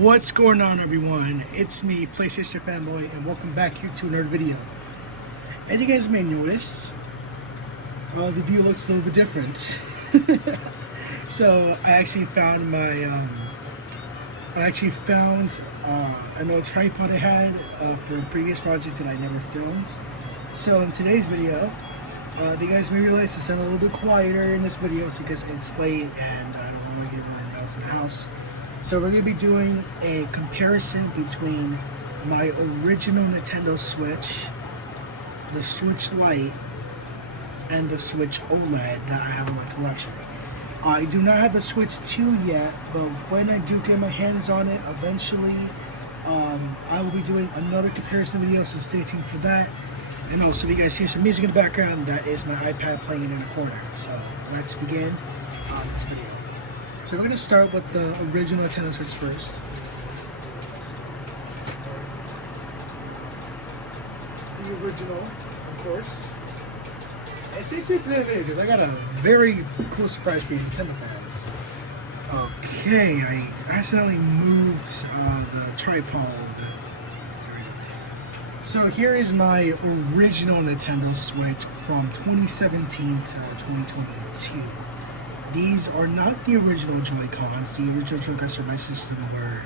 What's going on, everyone? It's me, PlayStation Fanboy, and welcome back here to another video. As you guys may notice, the view looks a little bit different. So I actually found an old tripod I had for a previous project that I never filmed. So in today's video, you guys may realize I sound a little bit quieter in this video because it's late and I don't want to get anyone else in the house. So we're going to be doing a comparison between my original Nintendo Switch, the Switch Lite, and the Switch OLED that I have in my collection. I do not have the Switch 2 yet, but when I do get my hands on it eventually, I will be doing another comparison video, so stay tuned for that. And also, if you guys hear some music in the background, that is my iPad playing it in the corner. So let's begin this video. So we're going to start with the original Nintendo Switch first. The original, of course. I say tuned for the video because I got a very cool surprise for you Nintendo fans. Okay, I accidentally moved the tripod a little bit. So here is my original Nintendo Switch from 2017 to 2022. These are not the original Joy-Cons. The original Joy-Cons for my system were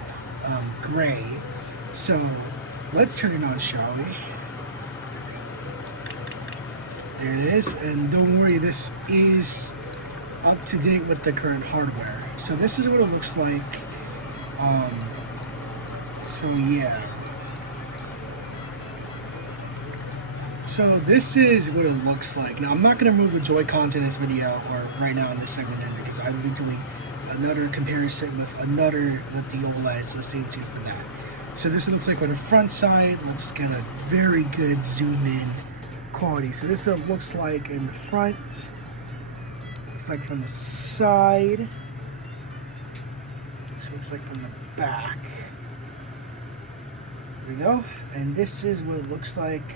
gray. So let's turn it on, shall we? There it is. And don't worry, this is up to date with the current hardware. So this is what it looks like. So yeah. So this is what it looks like. Now I'm not going to move the Joy-Cons in this video or right now in this segment because I will be doing another comparison with the OLED, so stay tuned for that. So this looks like on the front side. Let's get a very good zoom in quality. So this is what it looks like in the front. Looks like from the side. This looks like from the back. There we go. And this is what it looks like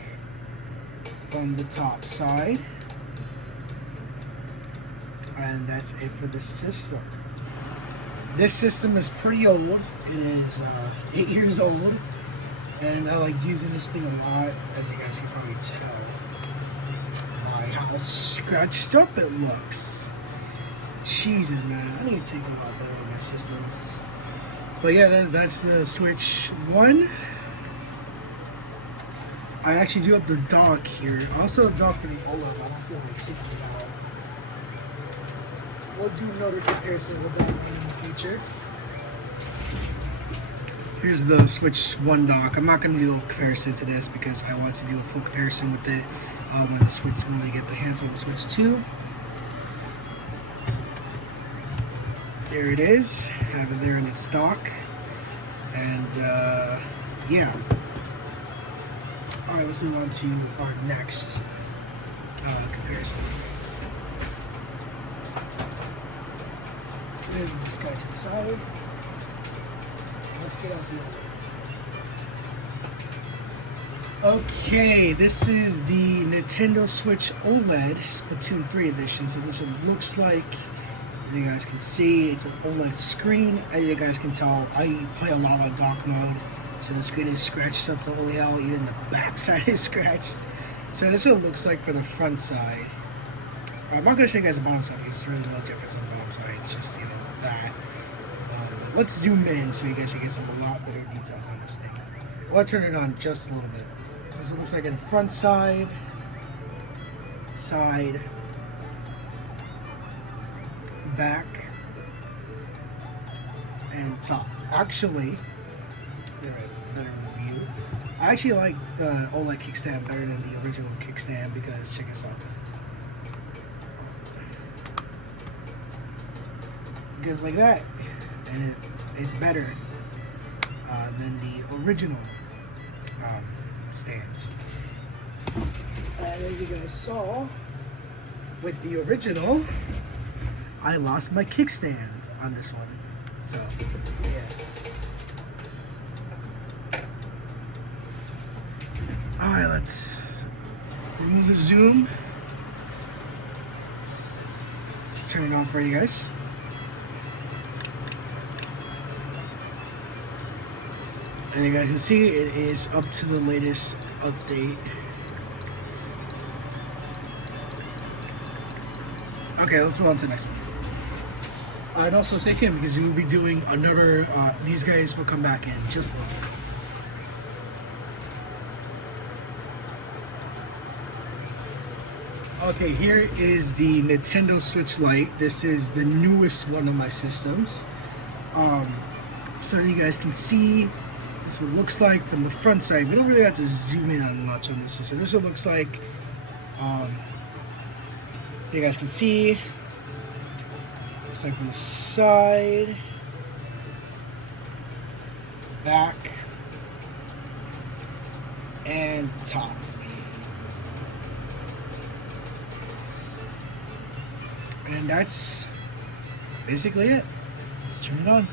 from the top side, and that's it for the system. This system is pretty old. It is 8 years old, and I like using this thing a lot, as you guys can probably tell by how scratched up it looks. Jesus, man, I need to take a lot better with my systems. But yeah, that's the Switch 1. I actually do have the dock here. I also have the dock for the OLED. I don't feel like taking it out. We'll do another comparison with that in the future. Here's the Switch 1 dock. I'm not going to do a comparison to this because I want to do a full comparison with it when we get the hands on the Switch 2. There it is. Have it there in its dock. And yeah. Alright, let's move on to our next comparison. Move this guy to the side. Let's get out the OLED. Okay, this is the Nintendo Switch OLED Splatoon 3 edition. So this one looks like, as you guys can see, it's an OLED screen. As you guys can tell, I play a lot on dock mode. So the screen is scratched up to holy hell, even the back side is scratched. So this is what it looks like for the front side. I'm not going to show you guys the bottom side because there's really no difference on the bottom side. It's just, you know, that. Let's zoom in so you guys can get some a lot better details on this thing. I'll turn it on just a little bit. So this looks like in the front side, back, and top. Actually, better review. I actually like the OLED kickstand better than the original kickstand because check this out. It goes like that, and it's better than the original stand. And as you guys saw, with the original, I lost my kickstand on this one. So, yeah. Alright, let's remove the zoom. Let's turn it on for you guys. And you guys can see it is up to the latest update. Okay, let's move on to the next one. And also stay tuned because we will be doing another, these guys will come back in just a little bit. Okay, here is the Nintendo Switch Lite. This is the newest one of my systems. So you guys can see this is what it looks like from the front side. We don't really have to zoom in on much on this. So this is what it looks like. You guys can see. Looks like from the side, back, and top. And that's basically it. Let's turn it on.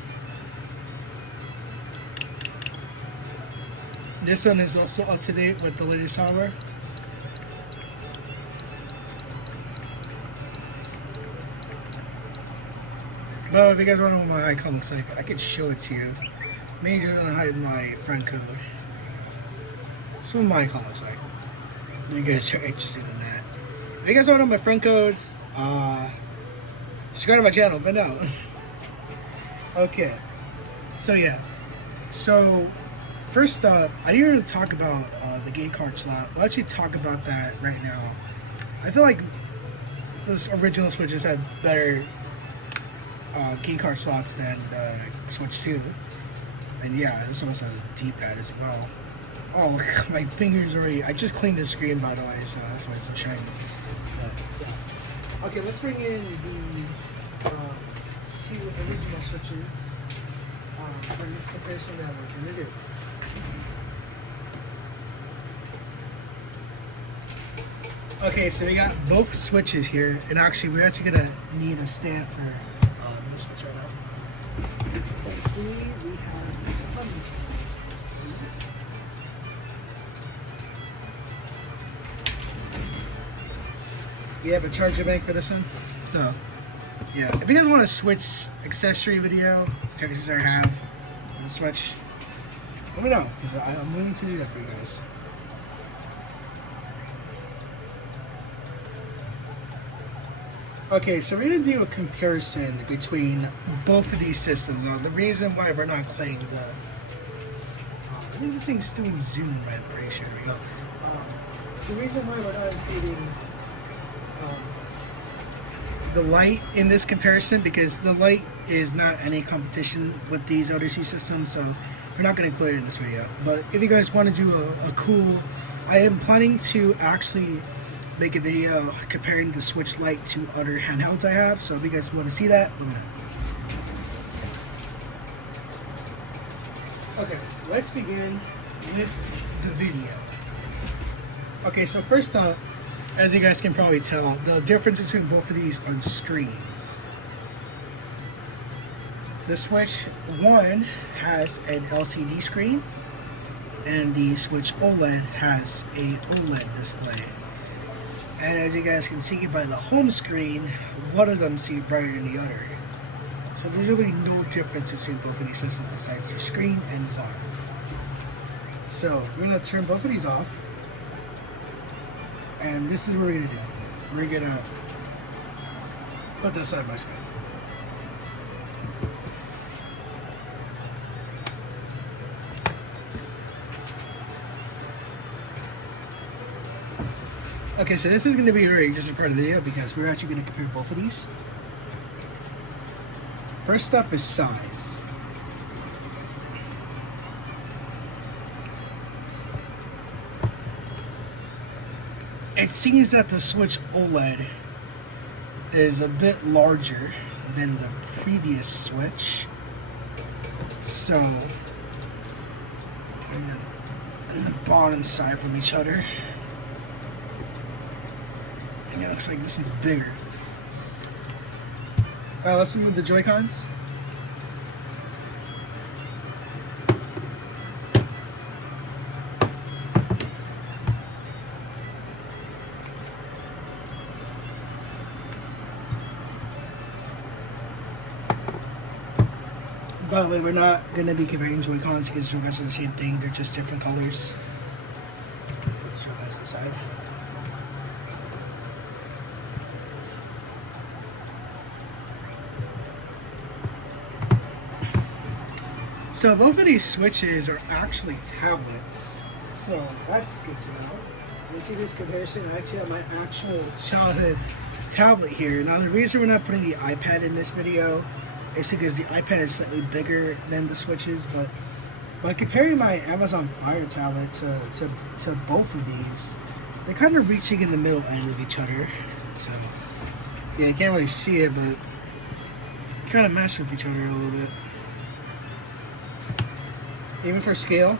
This one is also up to date with the latest hardware. But if you guys want to know what my icon looks like, I can show it to you. Maybe I'm gonna hide my friend code. This is what my icon looks like. You guys are interested in that. If you guys want to know my friend code, just go to my channel, but no. Okay. So yeah. So first up, I didn't even talk about the game card slot. We'll actually talk about that right now. I feel like this original Switches had better game card slots than the Switch 2. And yeah, this one has a D-pad as well. Oh, look, my fingers already. I just cleaned the screen, by the way, so that's why it's so shiny. But, yeah. Okay, let's bring in the two original Switches for this comparison that we're going to do. Okay, so we got both Switches here, and actually we're actually going to need a stand for this Switch right now. Hopefully we have some other stands for this. We have a charger bank for this one, so yeah. If you guys want a Switch accessory video, accessories I have on the Switch, let me know, because I'm willing to do that for you guys. Okay, so we're going to do a comparison between both of these systems. Now, the reason why we're not playing the... I think this thing's doing Zoom, I'm pretty sure. There we go. The reason why we're not including the Lite in this comparison, because the Lite is not any competition with these other two systems, so we're not going to include it in this video. But if you guys want to do a cool... I am planning to actually make a video comparing the Switch Lite to other handhelds I have, so if you guys want to see that, let me know. Okay, let's begin with the video. Okay, so first up, as you guys can probably tell, the difference between both of these are the screens. The Switch 1 has an LCD screen, and the Switch OLED has a OLED display. And as you guys can see by the home screen, one of them seems brighter than the other. So there's really no difference between both of these systems besides the screen and design. So we're going to turn both of these off. And this is what we're going to do. We're going to put this side by side. Okay, so this is going to be a very interesting part of the video because we're actually going to compare both of these. First up is size. It seems that the Switch OLED is a bit larger than the previous Switch. So, putting them on the bottom side from each other. And it looks like this one's bigger. Let's move the Joy-Cons. By the way, we're not going to be comparing Joy-Cons because Joy-Cons are the same thing. They're just different colors. Put Joy-Cons aside. So both of these switches are actually tablets. So that's good to know. Into this comparison, I actually have my actual childhood tablet here. Now the reason we're not putting the iPad in this video is because the iPad is slightly bigger than the switches, but by comparing my Amazon Fire tablet to both of these, they're kind of reaching in the middle end of each other. So yeah, you can't really see it, but kind of mess with each other a little bit. Even for scale.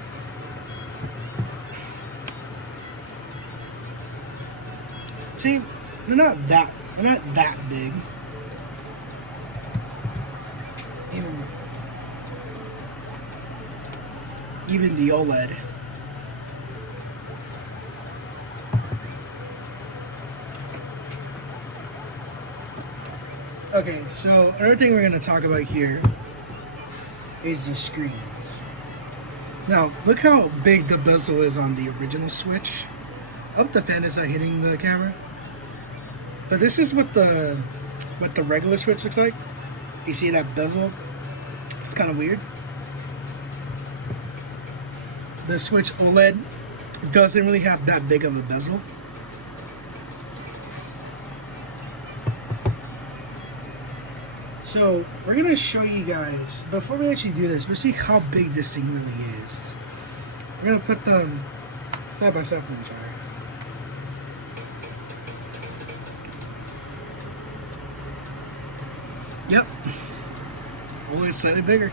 See, they're not that big. Even the OLED. Okay, so another thing we're going to talk about here is the screens. Now, look how big the bezel is on the original Switch. I hope the fan is not hitting the camera. But this is what the regular Switch looks like. You see that bezel? It's kind of weird. The Switch OLED doesn't really have that big of a bezel. So we're going to show you guys, before we actually do this, we'll see how big this thing really is. We're going to put them side by side from each other. Yep. Only slightly bigger.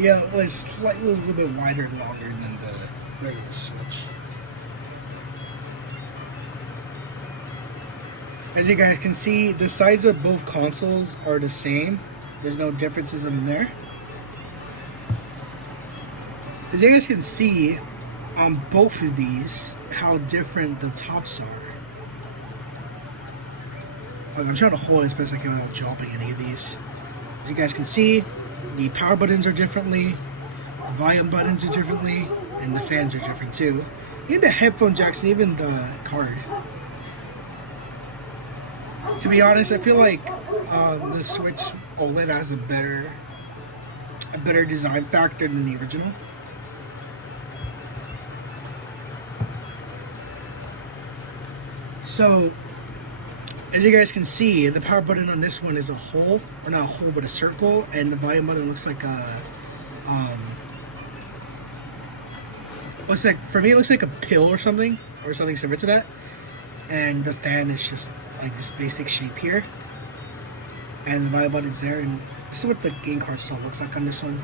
Yeah, well, it's slightly a little bit wider and longer than the regular Switch. As you guys can see, the size of both consoles are the same. There's no differences in there. As you guys can see on both of these, how different the tops are. I'm trying to hold it as best I can without dropping any of these. As you guys can see, the power buttons are differently, the volume buttons are differently, and the fans are different too. Even the headphone jacks and even the card. To be honest, I feel like the Switch OLED has a better design factor than the original. So, as you guys can see, the power button on this one is a hole, or not a hole, but a circle, and the volume button looks like a, looks like, for me it looks like a pill or something similar to that, and the fan is just like this basic shape here, and the volume button's there, and this is what the game card still looks like on this one,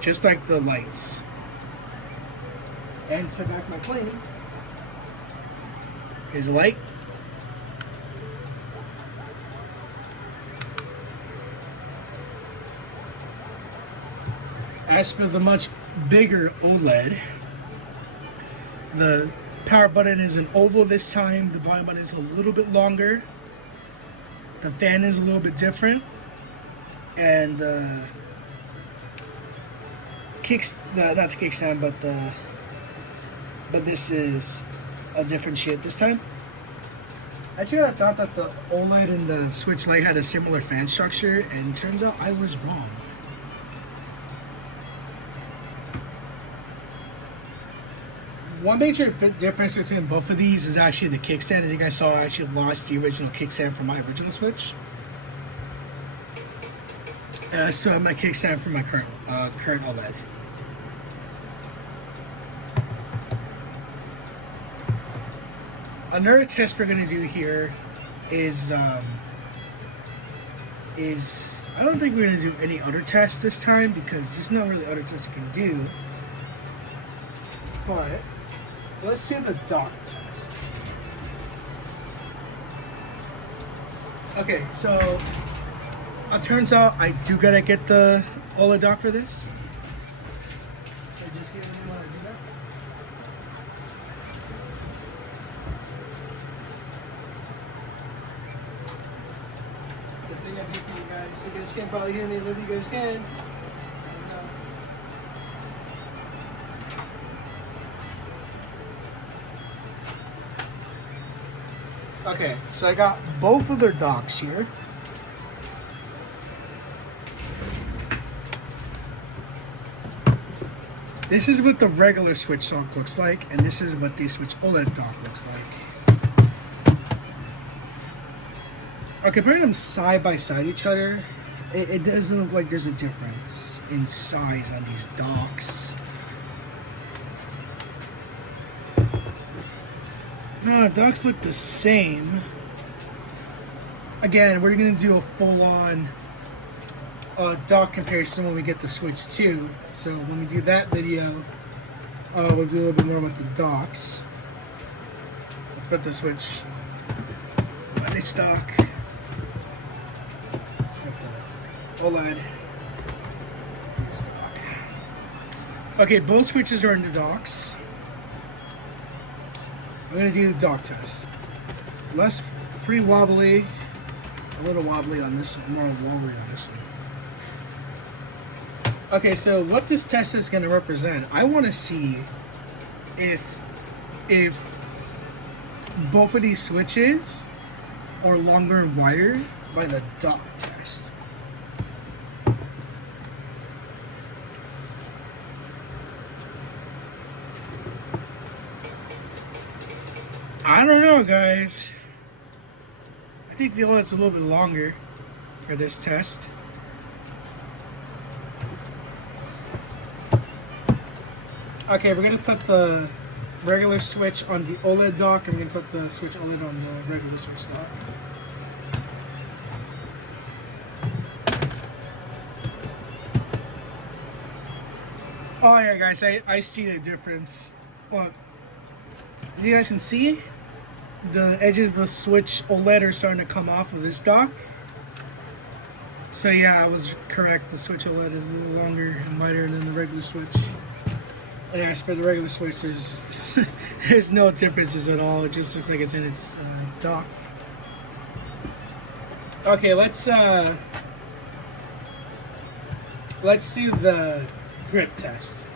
just like the lights. And to back my plane, here's the light. As for the much bigger OLED, the power button is an oval this time, the volume button is a little bit longer, the fan is a little bit different, and the not the kickstand, but this is a different shape this time. Actually, I thought that the OLED and the Switch Lite had a similar fan structure, and turns out I was wrong. One major difference between both of these is actually the kickstand. As you guys saw, I actually launched the original kickstand from my original Switch. And I still have my kickstand from my current OLED. Another test we're going to do here is I don't think we're going to do any other tests this time because there's not really other tests you can do. But let's do the dock test. Okay, so it turns out I do gotta get the OLED dock for this. So just give me want to do that. The everything I do for you guys. So you guys can't probably hear me, but you guys can. Okay, so I got both of their docks here. This is what the regular Switch dock looks like, and this is what the Switch OLED dock looks like. Okay, putting them side by side each other, it doesn't look like there's a difference in size on these docks. No, docks look the same. Again, we're gonna do a full-on dock comparison when we get the Switch 2. So when we do that video, we'll do a little bit more about the docks. Let's put the Switch on this dock. Let's put the OLED in this dock. Okay, both Switches are in the docks. I'm gonna do the dock test. Pretty wobbly, a little wobbly on this one, more wobbly on this one. Okay, so what this test is gonna represent, I want to see if both of these switches are longer and wider by the dock test. I don't know, guys. I think the OLED's a little bit longer for this test. Okay, we're gonna put the regular Switch on the OLED dock, and we're gonna put the Switch OLED on the regular Switch dock. Oh yeah, guys, I see the difference. Look, you guys can see the edges of the Switch OLED are starting to come off of this dock. So yeah, I was correct. The Switch OLED is a little longer and wider than the regular Switch. And as for the regular Switch, there's no differences at all. It just looks like it's in its dock. Okay, let's see the grip test.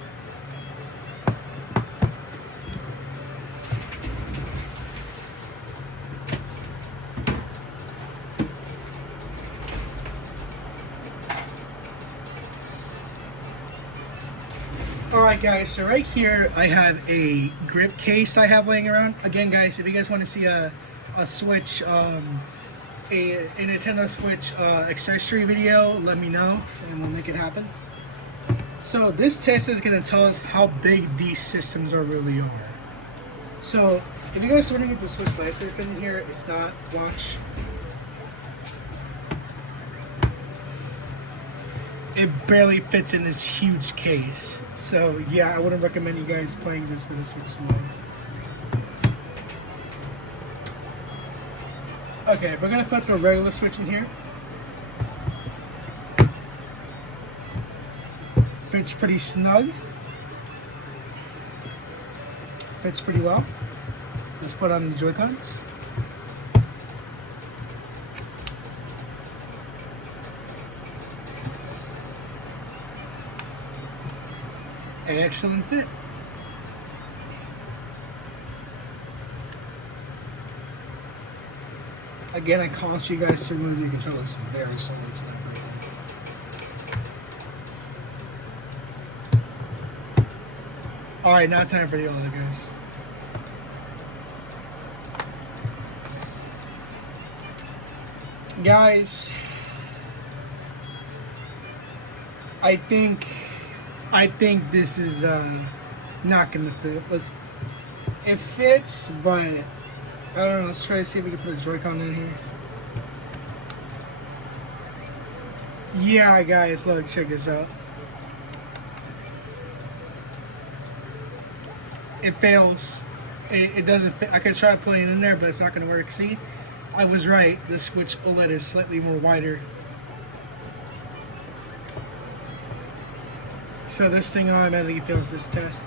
Alright guys, so right here I have a grip case I have laying around. Again guys, if you guys want to see a Switch, a Nintendo Switch accessory video, let me know and we'll make it happen. So this test is going to tell us how big these systems are really are. So if you guys are wondering if the Switch lightsaber fit in here, it's not. Watch. It barely fits in this huge case. So yeah, I wouldn't recommend you guys playing this with a Switch Lite. Okay, we're gonna put the regular Switch in here. Fits pretty snug. Fits pretty well. Let's put on the Joy-Cons. An excellent fit. Again, I caution you guys to remove your controllers very slowly to that break. Alright, now time for the other guys. Guys, I think this is not gonna fit. It fits, but I don't know. Let's try to see if we can put a Joy-Con in here. Yeah, guys, look, check this out. It fails. It doesn't fit. I could try putting it in there, but it's not gonna work. See, I was right. The Switch OLED is slightly more wider. So this thing automatically fails this test.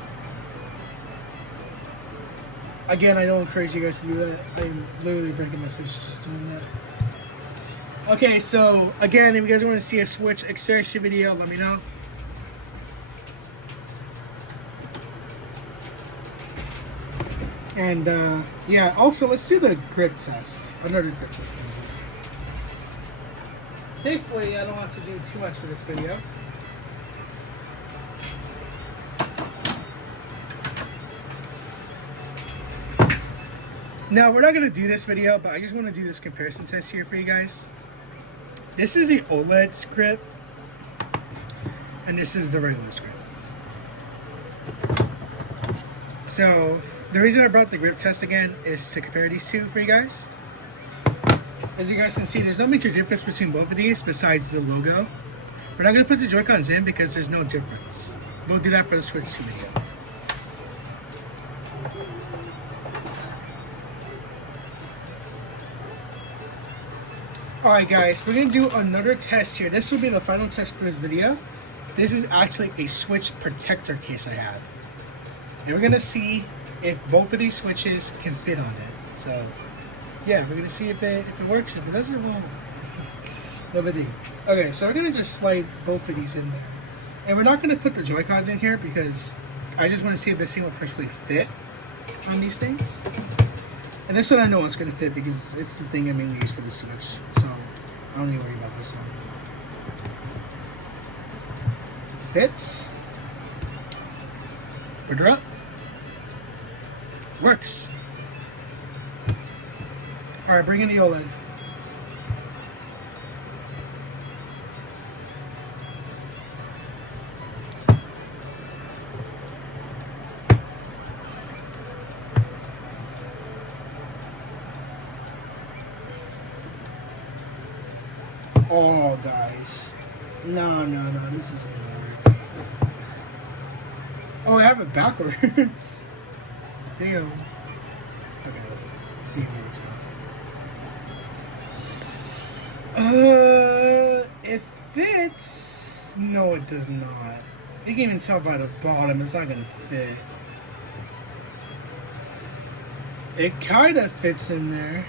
Again, I don't encourage you guys to do that. I'm literally breaking my Switch just doing that. Okay, so again, if you guys want to see a Switch extraction video, let me know. And yeah, also let's do the grip test. Another grip test. Thankfully, I don't want to do too much for this video. Now, we're not going to do this video, but I just want to do this comparison test here for you guys. This is the OLED script, and this is the regular script. So, the reason I brought the grip test again is to compare these two for you guys. As you guys can see, there's no major difference between both of these besides the logo. We're not going to put the Joy-Cons in because there's no difference. We'll do that for the Switch 2 video. Alright guys, we're going to do another test here. This will be the final test for this video. This is actually a Switch protector case I have. And we're going to see if both of these switches can fit on it. So, yeah, we're going to see if it works. If it doesn't, well, no big deal. Okay, so we're going to just slide both of these in there. And we're not going to put the Joy-Cons in here because I just want to see if this thing will personally fit on these things. And this one I know it's going to fit because it's the thing I mainly use for the Switch. So I don't need to worry about this one. Fits. Put her up. Works. Alright, bring in the OLED. Oh, guys. No, this isn't gonna work. Oh, I have it backwards. Damn. Okay, let's see if it works out. It fits. No, it does not. You can even tell by the bottom, it's not gonna fit. It kind of fits in there.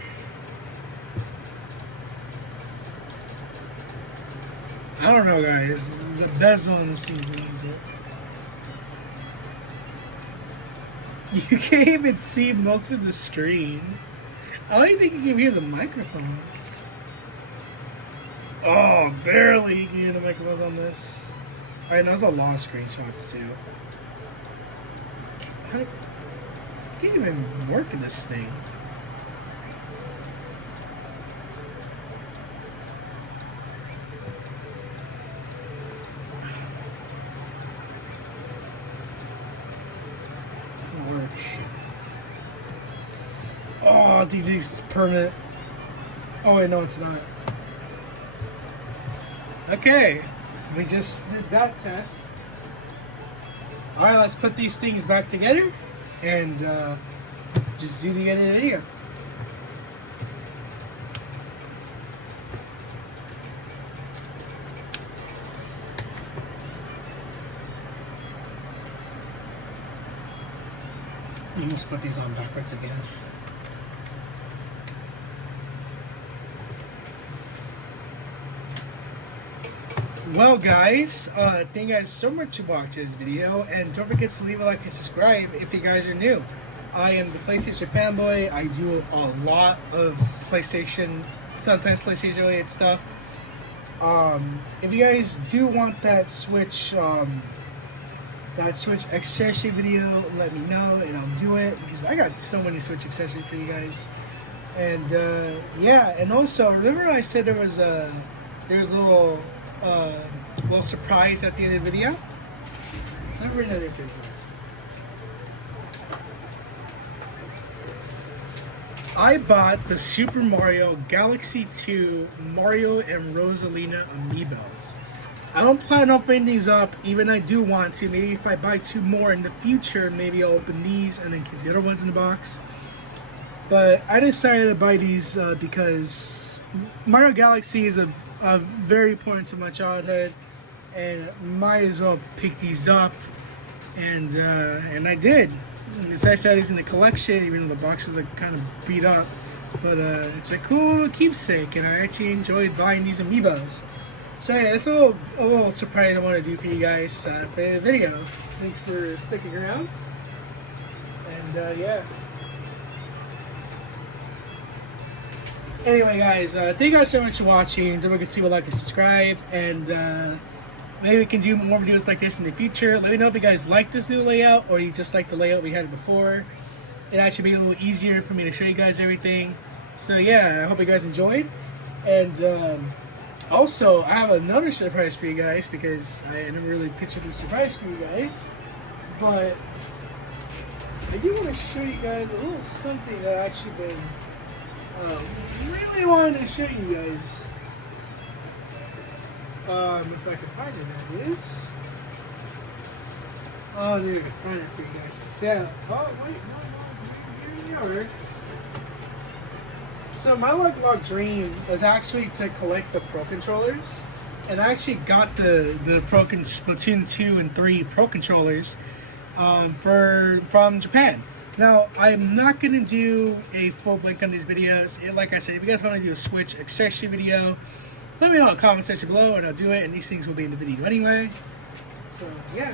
I don't know, guys. The bezel on this thing ruins it. You can't even see most of the screen. I don't even think you can hear the microphones. Oh, barely you can hear the microphones on this. Alright, there's a lot of screenshots too. I can't even work in this thing. Work. Oh, DD's permanent. Oh wait, no, it's not. Okay, we just did that test. All right, let's put these things back together and just do the edit video. Let's put these on backwards again. Well guys, thank you guys so much for watching this video, and don't forget to leave a like and subscribe if you guys are new. I am the PlayStation fanboy. I do a lot of PlayStation, sometimes PlayStation related stuff. If you guys do want that Switch accessory video, let me know and I'll do it because I got so many Switch accessories for you guys. And yeah, and also remember I said there was a little surprise at the end of the video. Remember another video. I bought the Super Mario Galaxy 2 Mario and Rosalina amiibos. I don't plan on opening these up, even I do want to. Maybe if I buy 2 more in the future, maybe I'll open these and then keep the other ones in the box. But I decided to buy these because Mario Galaxy is a very important to my childhood, and might as well pick these up. And I did. It's nice to have these in the collection, even though the boxes are kind of beat up. But it's a cool little keepsake, and I actually enjoyed buying these amiibos. So yeah, it's a little surprise I want to do for you guys for the video. Thanks for sticking around. And yeah. Anyway, guys, thank you guys so much for watching. Don't forget to like and subscribe, and maybe we can do more videos like this in the future. Let me know if you guys like this new layout or you just like the layout we had before. It actually made it a little easier for me to show you guys everything. So yeah, I hope you guys enjoyed. And also, I have another surprise for you guys because I never really pictured this surprise for you guys. But I do want to show you guys a little something that I've actually been really wanted to show you guys. If I can find it, that is. Oh, there I can find it for you guys. So, oh wait, no, here we are. So my lifelong dream was actually to collect the Pro controllers, and I actually got the Splatoon 2 and 3 Pro controllers from Japan. Now, I'm not going to do a full blink on these videos. Like I said, if you guys want to do a Switch accessory video, let me know in the comment section below and I'll do it, and these things will be in the video anyway. So, yeah.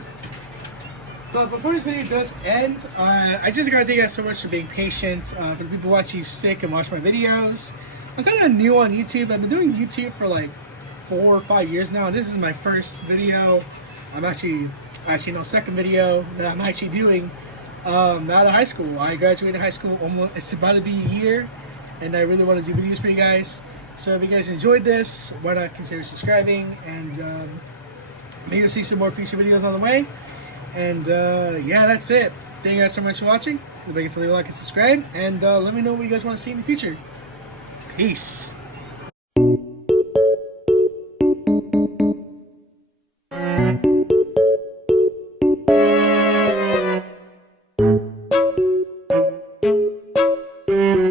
But before this video does end, I just gotta thank you guys so much for being patient, for the people who actually stick and watch my videos. I'm kind of new on YouTube. I've been doing YouTube for like 4 or 5 years now, and this is my first video. I'm actually no, second video that I'm actually doing out of high school. I graduated high school it's about to be a year, and I really want to do videos for you guys. So if you guys enjoyed this, why not consider subscribing, and maybe you'll see some more future videos on the way. And yeah, that's it. Thank you guys so much for watching. Don't forget to leave a like and subscribe, and let me know what you guys want to see in the future. Peace.